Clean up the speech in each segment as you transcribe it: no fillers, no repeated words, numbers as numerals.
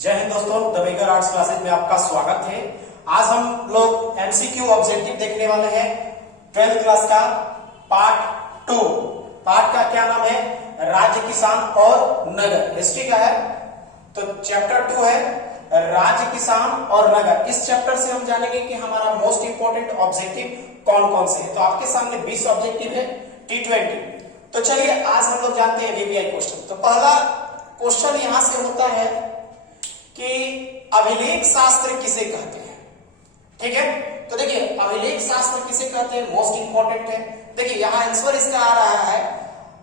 जय हिंद दोस्तों, the maker arts classes में आपका स्वागत है। आज हम लोग एमसीक्यू ऑब्जेक्टिव देखने वाले हैं 12th क्लास का पार्ट 2। पार्ट का क्या नाम है? राज्य, किसान और नगर। हिस्ट्री का है तो चैप्टर 2 है राज्य, किसान और नगर। इस चैप्टर से हम जानेंगे कि हमारा मोस्ट इंपोर्टेंट ऑब्जेक्टिव कौन कौन से है। तो आपके सामने 20 ऑब्जेक्टिव है T20। तो चलिए आज हम लोग जानते हैं वीवीआई क्वेश्चन। तो पहला क्वेश्चन यहां से होता है कि अभिलेख शास्त्र किसे कहते हैं। ठीक है, तो देखिए अभिलेख शास्त्र किसे कहते हैं, मोस्ट इंपोर्टेंट है। देखिए यहां आंसर इसका आ रहा है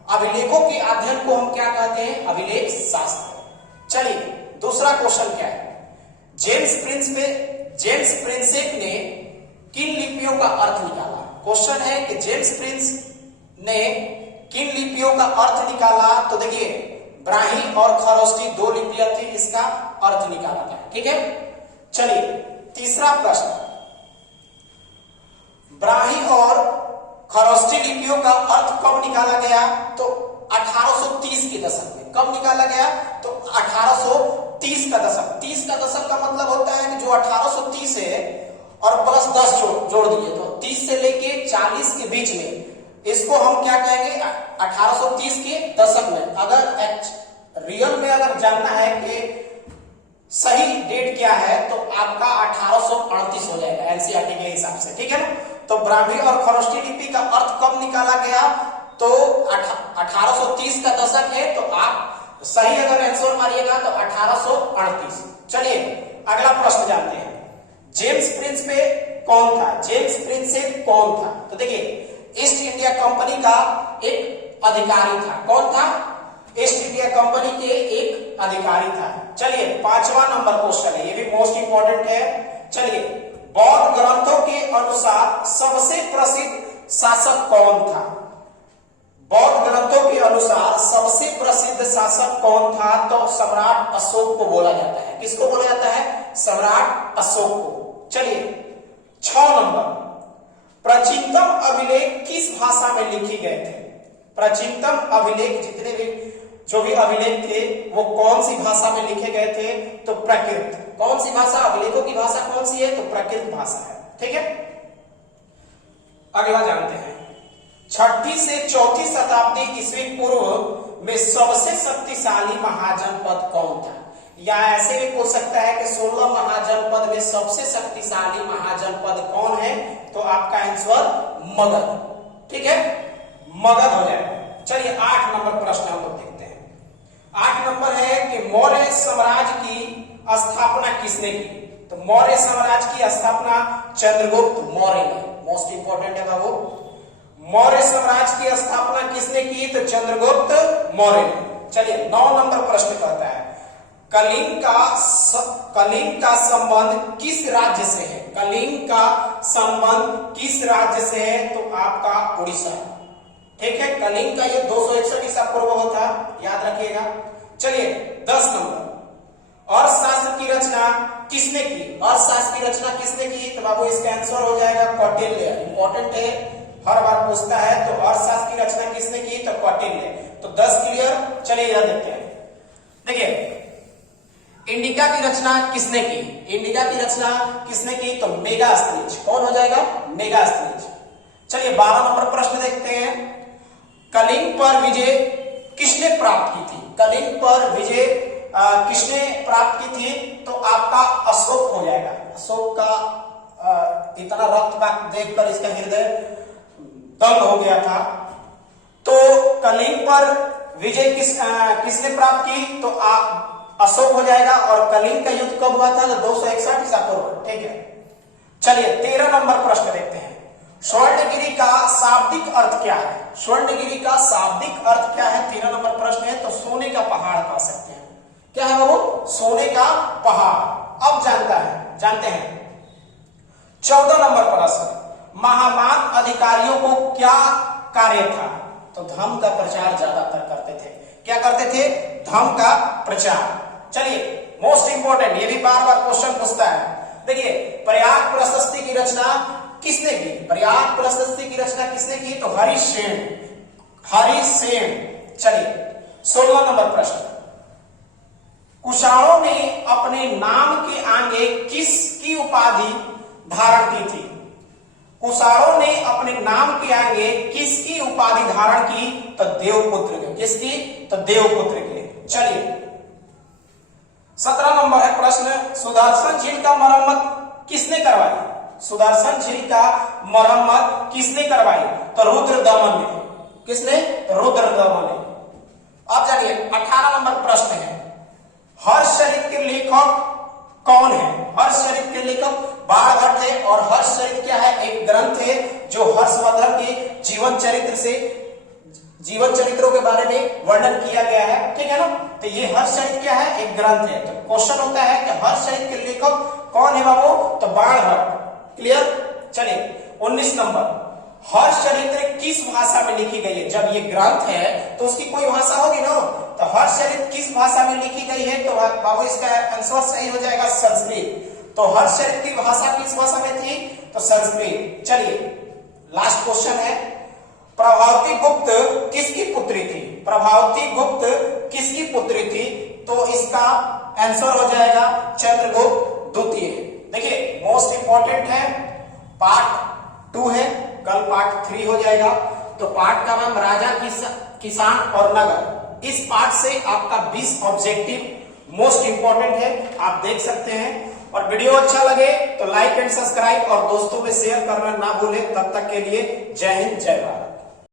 अभिलेखों के अध्ययन को हम क्या कहते हैं, अभिलेख शास्त्र। चलिए दूसरा क्वेश्चन क्या है, जेम्स प्रिंसेप ने किन लिपियों का अर्थ निकाला। क्वेश्चन है कि जेम्स प्रिंस ने किन लिपियों का अर्थ निकाला। तो देखिए ब्राह्मी और खरोष्टी दो लिपियां थी, इसका अर्थ निकाला था। ठीक है, चलिए तीसरा प्रश्न, ब्राह्मी और खरोष्टी लिपियों का अर्थ कब निकाला गया। तो 1830 के दशक में। कब निकाला गया? तो 1830 का दशक। 30 का दशक का मतलब होता है कि जो 1830 है और प्लस 10 जोड़ दिए तो 30 से लेके 40 के बीच में, इसको हम क्या कहेंगे, 1830 के दशक में। अगर रियल में अगर जानना है कि सही डेट क्या है तो आपका 1838 हो जाएगा एनसीईआरटी के हिसाब से। ठीक है ना, तो ब्राह्मी और खरोष्टी लिपि का अर्थ कब निकाला गया, तो 1830 का दशक है, तो आप सही अगर आंसर मारिएगा तो 1838। चलिए अगला प्रश्न जानते हैं, जेम्स प्रिंसेप कौन था। जेम्स प्रिंसेप कौन था? तो देखिए ईस्ट इंडिया कंपनी का एक अधिकारी था। कौन था? ईस्ट इंडिया कंपनी के एक अधिकारी था। चलिए 5वां नंबर क्वेश्चन है, ये भी मोस्ट इंपोर्टेंट है। चलिए बौद्ध ग्रंथों के अनुसार सबसे प्रसिद्ध शासक कौन था। बौद्ध ग्रंथों के अनुसार सबसे प्रसिद्ध शासक कौन था, तो सम्राट अशोक को बोला जाता है। किसको बोला जाता है? सम्राट अशोक को। चलिए 6 नंबर, प्राचीनतम अभिलेख किस भाषा में लिखे गए थे। प्राचीनतम अभिलेख जितने भी जो भी अभिलेख थे वो कौन सी भाषा में लिखे गए थे, तो प्राकृत। कौन सी भाषा, अभिलेखों की भाषा कौन सी है, तो प्राकृत भाषा है। ठीक है, अगला जानते हैं, 6ठी से 4थी शताब्दी ईस्वी पूर्व में सबसे शक्तिशाली महाजनपद कौन था। या ऐसे भी पूछ सकता है कि 16 महाजनपद में सबसे शक्तिशाली महाजनपद कौन है, तो आपका आंसर मगध। ठीक है, मगध हो जाएगा। चलिए 8 नंबर प्रश्न हम लोग देखते हैं। 8 नंबर है कि मौर्य साम्राज्य की स्थापना किसने की। तो मौर्य साम्राज्य की स्थापना चंद्रगुप्त मौर्य ने। मोस्ट इंपोर्टेंट है बाबू, मौर्य साम्राज्य की स्थापना किसने की, तो चंद्रगुप्त मौर्य ने। चलिए 9 नंबर प्रश्न कहता है, कलिंग का संबंध किस राज्य से है। कलिंग का संबंध किस राज्य से है, तो आपका उड़ीसा। ठीक है, कलिंग का ये 261 ईसा पूर्व होता, याद रखिएगा। चलिए 10 नंबर, अर्थशास्त्र की रचना किसने की। अर्थशास्त्र की रचना किसने की, तो बाबू इसका आंसर हो जाएगा कौटिल्य। इंपॉर्टेंट है, हर बार पूछता है। तो अर्थशास्त्र की रचना किसने की, तो कौटिल्य। तो 10 क्लियर। चलिए इधर देखते हैं, देखिए इंडिका की रचना किसने की। इंडिका की रचना किसने की, तो मेगास्थनीज। कौन हो जाएगा, मेगास्थनीज। चलिए 12 नंबर प्रश्न देखते हैं, कलिंग पर विजय किसने प्राप्त की थी। कलिंग पर विजय किसने प्राप्त की थी, तो आपका अशोक हो जाएगा। अशोक का इतना रक्तपात देखकर इसका हृदय दंग हो गया था। तो कलिंग पर विजय किसने प्राप्त की, तो अशोक हो जाएगा। और कलिंग का युद्ध कब हुआ था, तो 261 ईसा पूर्व। ठीक है, चलिए 13 नंबर प्रश्न देखते हैं, स्वर्णगिरी का शाब्दिक अर्थ क्या है। स्वर्णगिरी का शाब्दिक अर्थ क्या है, 13 नंबर प्रश्न है। तो सोने का पहाड़ कह सकते हैं। क्या है वो, सोने का पहाड़। अब जानते हैं 14 नंबर प्रश्न, महामान अधिकारियों को क्या कार्य था। तो धर्म का प्रचार ज्यादातर करते थे। क्या करते थे, धर्म का प्रचार। चलिए मोस्ट इंपोर्टेंट, ये भी बार बार क्वेश्चन पूछता है। देखिए प्रयाग प्रशस्ति की रचना किसने की। प्रयाग प्रशस्ति की रचना किसने की, तो हरिसेन। चलिए 16 नंबर प्रश्न, कुषाणों ने अपने नाम के आगे किसकी उपाधि धारण की थी? कुषाणों ने अपने नाम के आगे किसकी उपाधि धारण की? तो देवपुत्र के। किसकी? तो देवपुत्र के। चलिए 17 नंबर है प्रश्न, सुदर्शन झील का मरम्मत किसने करवाई? सुदर्शन झील का मरम्मत किसने करवाई? तो रुद्रदमन ने। किसने? रुद्रदमन ने। अब जानिए 18 नंबर प्रश्न है, हर्षचरित के लेखक कौन है? हर्षचरित के लेखक बाणभट्ट है, और हर्षचरित क्या है? एक ग्रंथ है जो हर्षवर्धन के जीवन चरित्रों के बारे में वर्णन किया गया है, ठीक है ना। तो ये हर्षचरित क्या है? एक ग्रंथ है। तो क्वेश्चन होता है कि हर्षचरित के लेखक कौन है बाबू? तो बाणभट्ट। क्लियर? चलिए 19 नंबर, हर्षचरित्र किस भाषा में लिखी गई है? जब ये ग्रंथ है तो उसकी कोई भाषा होगी ना। तो हर्षचरित्र किस भाषा में लिखी गई है? तो बाबू इसका आंसर सही हो जाएगा संस्कृत। तो हर्षचरित्र की भाषा किस भाषा में थी? तो संस्कृत। चलिए लास्ट क्वेश्चन है, प्रभावती गुप्त किसकी पुत्री थी? प्रभावती गुप्त किसकी पुत्री थी? तो इसका आंसर हो जाएगा चंद्रगुप्त द्वितीय। देखिए मोस्ट इंपॉर्टेंट है, पार्ट 2 है, कल पार्ट 3 हो जाएगा। तो पार्ट का नाम राजा किसान और नगर। इस पार्ट से आपका 20 ऑब्जेक्टिव मोस्ट इंपॉर्टेंट है, आप देख सकते हैं। और वीडियो अच्छा लगे तो लाइक एंड सब्सक्राइब और दोस्तों में शेयर करना ना भूलें। तब तक के लिए जय हिंद, जय भारत।